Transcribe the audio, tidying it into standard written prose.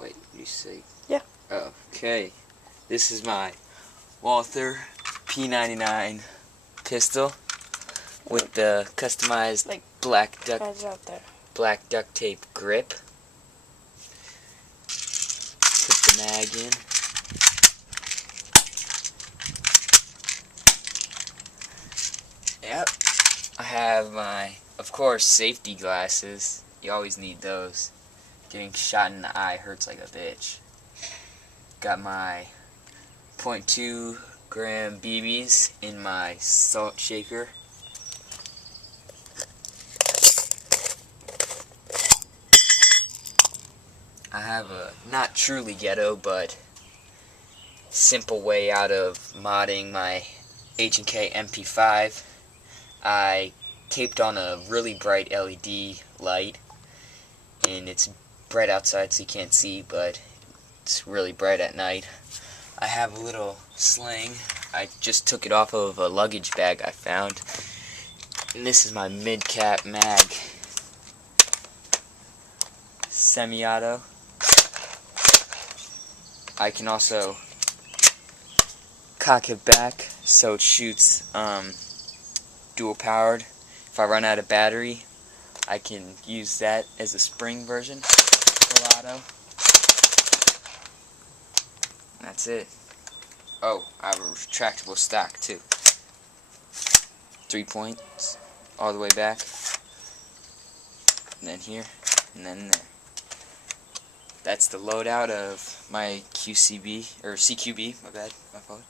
Wait, you see? Yeah. Okay. This is my Walther P99 pistol with the customized Like, black guys out there. duct tape grip. Put the mag in. Yep. I have my, of course, safety glasses. You always need those. Getting shot in the eye hurts like a bitch. Got my 0.2 gram BBs in my salt shaker. I have a not truly ghetto but simple way out of modding my H&K MP5. I taped on a really bright LED light, and it's bright outside so you can't see, but it's really bright at night. I have a little sling. I just took it off of a luggage bag I found. And this is my mid-cap mag. Semi-auto. I can also cock it back so it shoots dual powered. If I run out of battery, I can use that as a spring version for auto. That's it. Oh, I have a retractable stock too. 3 points all the way back, and then here, and then there. That's the loadout of my QCB, or CQB, my bad, my fault.